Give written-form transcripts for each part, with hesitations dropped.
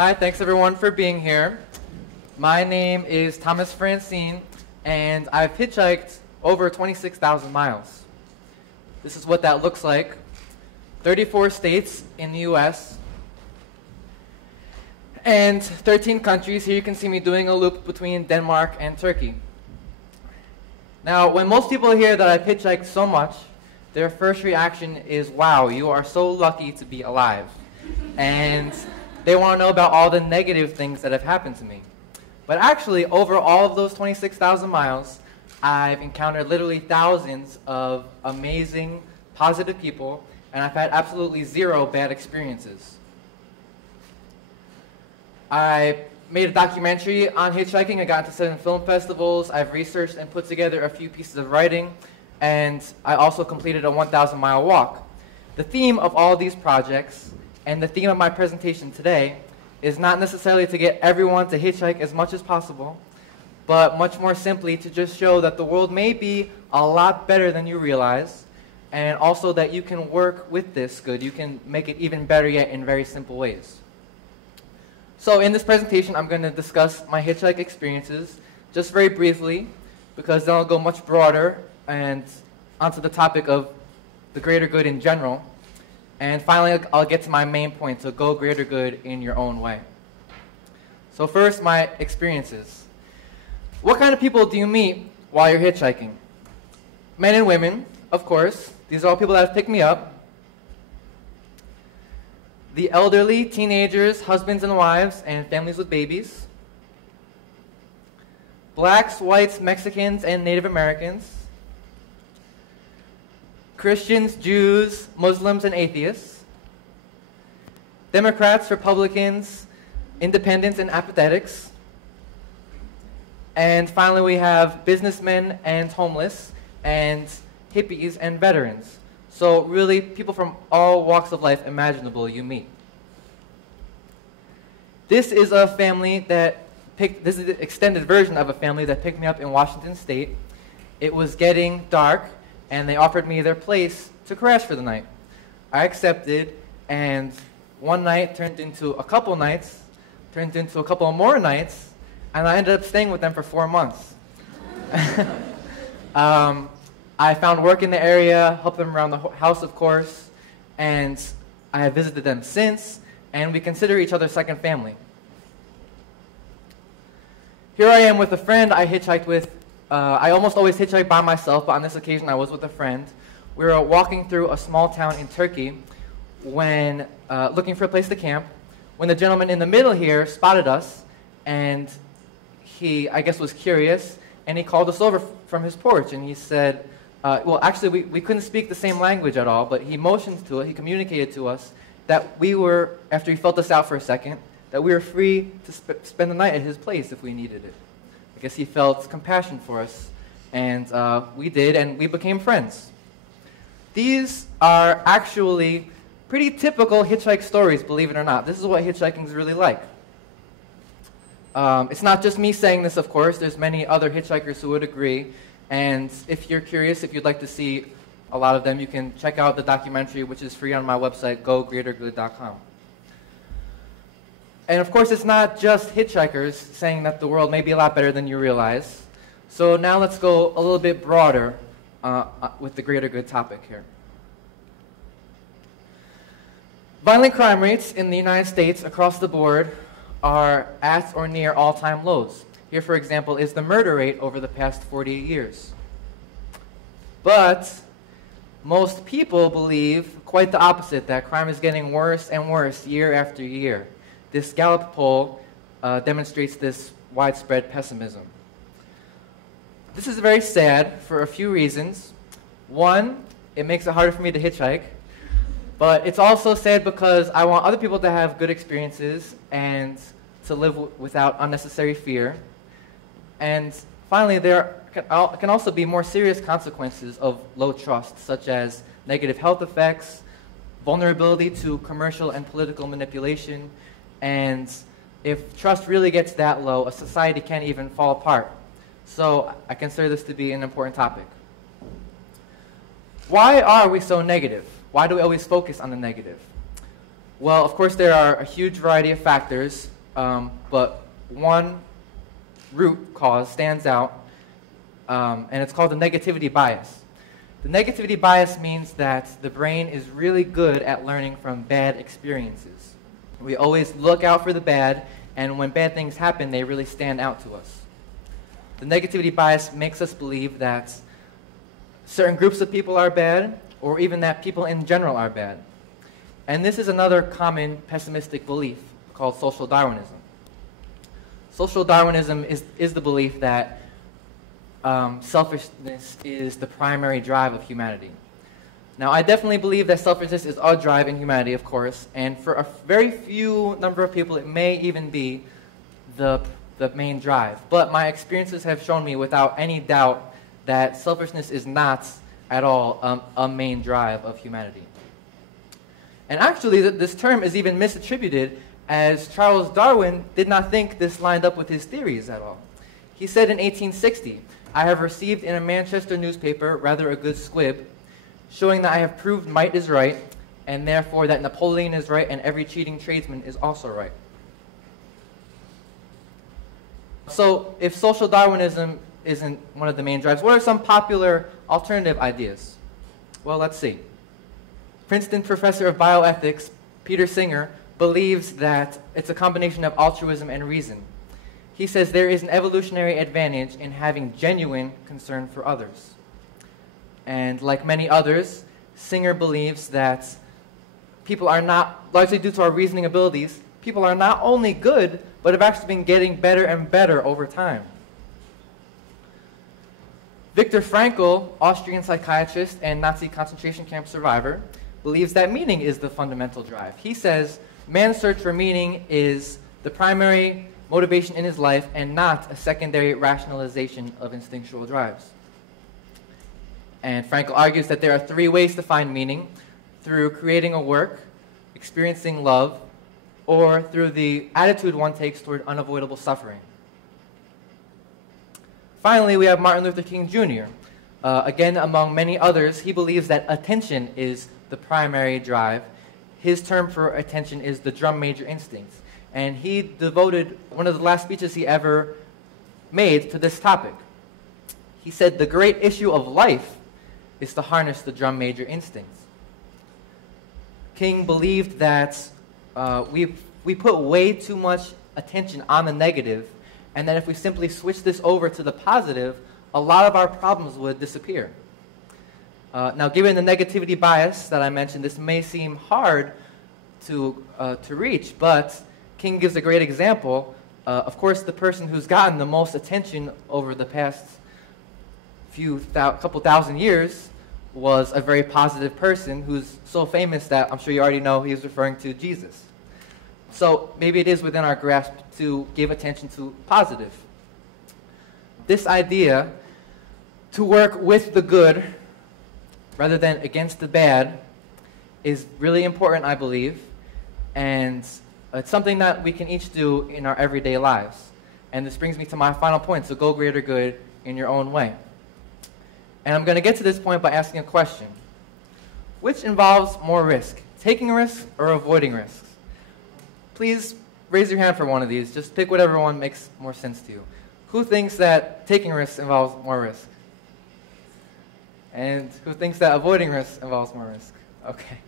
Hi, thanks everyone for being here. My name is Thomas Francine, and I've hitchhiked over 26,000 miles. This is what that looks like. 34 states in the US, and 13 countries. Here you can see me doing a loop between Denmark and Turkey. Now, when most people hear that I've hitchhiked so much, their first reaction is, wow, you are so lucky to be alive. And they want to know about all the negative things that have happened to me. But actually, over all of those 26,000 miles, I've encountered literally thousands of amazing, positive people, and I've had absolutely zero bad experiences. I made a documentary on hitchhiking. I got into 7 film festivals. I've researched and put together a few pieces of writing, and I also completed a 1,000-mile walk. The theme of all of these projects, and the theme of my presentation today, is not necessarily to get everyone to hitchhike as much as possible, but much more simply to just show that the world may be a lot better than you realize, and also that you can work with this good. You can make it even better yet in very simple ways. So in this presentation, I'm going to discuss my hitchhike experiences just very briefly, because then I'll go much broader and onto the topic of the greater good in general. And finally, I'll get to my main point, so go greater good in your own way. So first, my experiences. What kind of people do you meet while you're hitchhiking? Men and women, of course. These are all people that have picked me up. The elderly, teenagers, husbands and wives, and families with babies. Blacks, whites, Mexicans, and Native Americans. Christians, Jews, Muslims, and atheists. Democrats, Republicans, independents, and apathetics. And finally, we have businessmen and homeless, and hippies and veterans. So really, people from all walks of life imaginable you meet. This is a family that this is the extended version of a family that picked me up in Washington State. It was getting dark, and they offered me their place to crash for the night. I accepted, and one night turned into a couple nights, turned into a couple more nights, and I ended up staying with them for 4 months. I found work in the area, helped them around the house, of course, and I have visited them since, and we consider each other second family. Here I am with a friend I hitchhiked with. I almost always hitchhike by myself, but on this occasion I was with a friend. We were walking through a small town in Turkey when looking for a place to camp, when the gentleman in the middle here spotted us, and he, I guess, was curious, and he called us over from his porch, and he said, well, actually, we couldn't speak the same language at all, but he motioned to it, he communicated to us that we were, after he felt us out for a second, that we were free to spend the night at his place if we needed it. I guess he felt compassion for us, and we did, and we became friends. These are actually pretty typical hitchhike stories, believe it or not. This is what hitchhiking is really like. It's not just me saying this, of course. There's many other hitchhikers who would agree. And if you're curious, if you'd like to see a lot of them, you can check out the documentary, which is free on my website, gogreatergood.com. And of course, it's not just hitchhikers saying that the world may be a lot better than you realize. So now let's go a little bit broader with the greater good topic here. Violent crime rates in the United States across the board are at or near all-time lows. Here, for example, is the murder rate over the past 48 years. But most people believe quite the opposite, that crime is getting worse and worse year after year. This Gallup poll demonstrates this widespread pessimism. This is very sad for a few reasons. One, it makes it harder for me to hitchhike. But it's also sad because I want other people to have good experiences and to live without unnecessary fear. And finally, there can also be more serious consequences of low trust, such as negative health effects, vulnerability to commercial and political manipulation, and if trust really gets that low, a society can't even fall apart. So I consider this to be an important topic. Why are we so negative? Why do we always focus on the negative? Well, of course, there are a huge variety of factors, but one root cause stands out, and it's called the negativity bias. The negativity bias means that the brain is really good at learning from bad experiences. We always look out for the bad, and when bad things happen, they really stand out to us. The negativity bias makes us believe that certain groups of people are bad, or even that people in general are bad. And this is another common pessimistic belief called social Darwinism. Social Darwinism is the belief that selfishness is the primary drive of humanity. Now, I definitely believe that selfishness is a drive in humanity, of course, and for a very few number of people, it may even be the main drive. But my experiences have shown me without any doubt that selfishness is not at all a main drive of humanity. And actually, this term is even misattributed, as Charles Darwin did not think this lined up with his theories at all. He said in 1860, "I have received in a Manchester newspaper rather a good squib, showing that I have proved might is right, and therefore that Napoleon is right and every cheating tradesman is also right." So, if social Darwinism isn't one of the main drives, what are some popular alternative ideas? Well, let's see. Princeton professor of bioethics, Peter Singer, believes that it's a combination of altruism and reason. He says there is an evolutionary advantage in having genuine concern for others. And like many others, Singer believes that people are not, largely due to our reasoning abilities, people are not only good, but have actually been getting better and better over time. Viktor Frankl, Austrian psychiatrist and Nazi concentration camp survivor, believes that meaning is the fundamental drive. He says man's search for meaning is the primary motivation in his life and not a secondary rationalization of instinctual drives. And Frankl argues that there are three ways to find meaning: through creating a work, experiencing love, or through the attitude one takes toward unavoidable suffering. Finally, we have Martin Luther King Jr. Again, among many others, he believes that attention is the primary drive. His term for attention is the drum major instinct. And he devoted one of the last speeches he ever made to this topic. He said, "The great issue of life is to harness the drum major instincts." King believed that we put way too much attention on the negative, and that if we simply switch this over to the positive, a lot of our problems would disappear. Now, given the negativity bias that I mentioned, this may seem hard to reach, but King gives a great example. Of course, the person who's gotten the most attention over the past couple thousand years was a very positive person who's so famous that I'm sure you already know he was referring to Jesus. So maybe it is within our grasp to give attention to positive. This idea to work with the good rather than against the bad is really important, I believe, and it's something that we can each do in our everyday lives. And this brings me to my final point, so go greater good in your own way. And I'm going to get to this point by asking a question. Which involves more risk, taking risks or avoiding risks? Please raise your hand for one of these. Just pick whatever one makes more sense to you. Who thinks that taking risks involves more risk? And who thinks that avoiding risks involves more risk? Okay.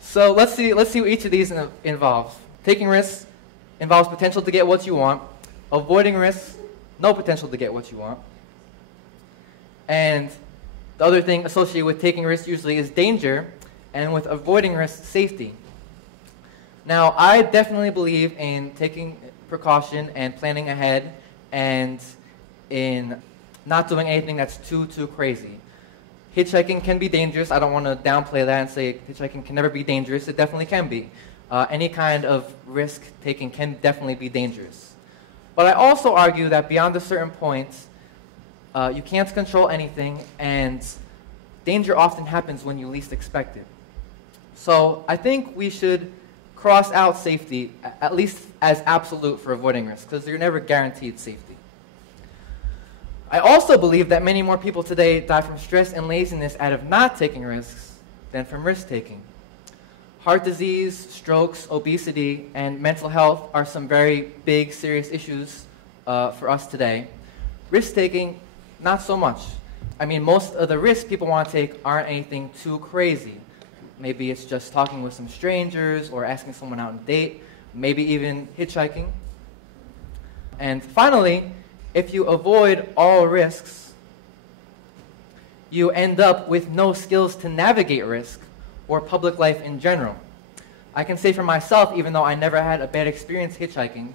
So let's see what each of these involves. Taking risks involves potential to get what you want. Avoiding risks, no potential to get what you want. And the other thing associated with taking risks usually is danger, and with avoiding risks, safety. Now, I definitely believe in taking precaution and planning ahead and in not doing anything that's too crazy. Hitchhiking can be dangerous. I don't want to downplay that and say hitchhiking can never be dangerous. It definitely can be. Any kind of risk taking can definitely be dangerous. But I also argue that beyond a certain point, you can't control anything, and danger often happens when you least expect it. So I think we should cross out safety, at least as absolute for avoiding risks, because you're never guaranteed safety. I also believe that many more people today die from stress and laziness out of not taking risks than from risk-taking. Heart disease, strokes, obesity, and mental health are some very big, serious issues for us today. Risk-taking, not so much. I mean, most of the risks people want to take aren't anything too crazy. Maybe it's just talking with some strangers or asking someone out on a date, maybe even hitchhiking. And finally, if you avoid all risks, you end up with no skills to navigate risk or public life in general. I can say for myself, even though I never had a bad experience hitchhiking,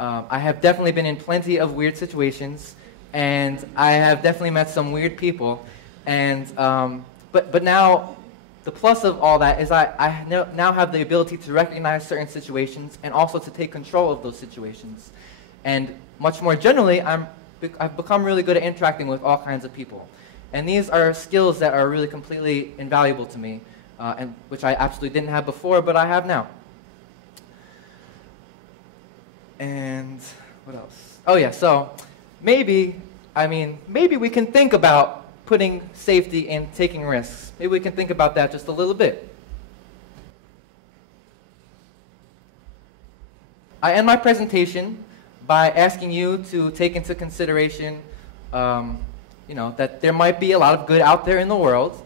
I have definitely been in plenty of weird situations, and I have definitely met some weird people. And but now, the plus of all that is I now have the ability to recognize certain situations and also to take control of those situations. And much more generally, I've become really good at interacting with all kinds of people. And these are skills that are really completely invaluable to me, and which I absolutely didn't have before, but I have now. And what else? Oh yeah, so maybe we can think about putting safety in taking risks. Maybe we can think about that just a little bit. I end my presentation by asking you to take into consideration that there might be a lot of good out there in the world,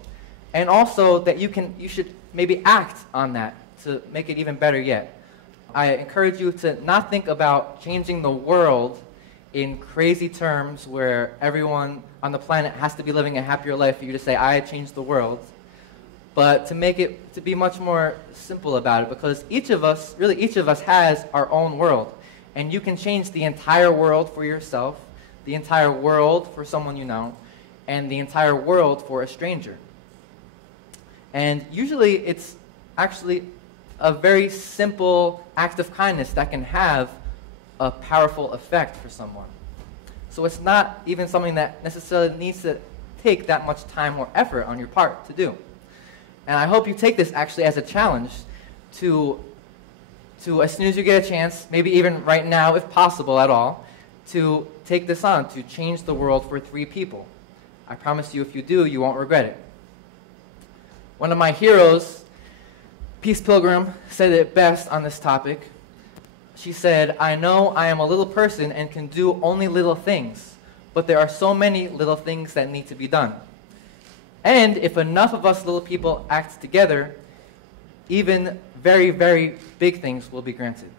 and also that you should maybe act on that to make it even better yet. I encourage you to not think about changing the world in crazy terms where everyone on the planet has to be living a happier life for you to say, I changed the world, but to make it to be much more simple about it, because each of us has our own world, and you can change the entire world for yourself, the entire world for someone you know, and the entire world for a stranger. And usually it's actually a very simple act of kindness that can have a powerful effect for someone. So it's not even something that necessarily needs to take that much time or effort on your part to do. And I hope you take this actually as a challenge to as soon as you get a chance, maybe even right now if possible at all, to take this on, to change the world for 3 people. I promise you, if you do, you won't regret it. One of my heroes, Peace Pilgrim, said it best on this topic. She said, I know I am a little person and can do only little things, but there are so many little things that need to be done. And if enough of us little people act together, even very, very big things will be granted.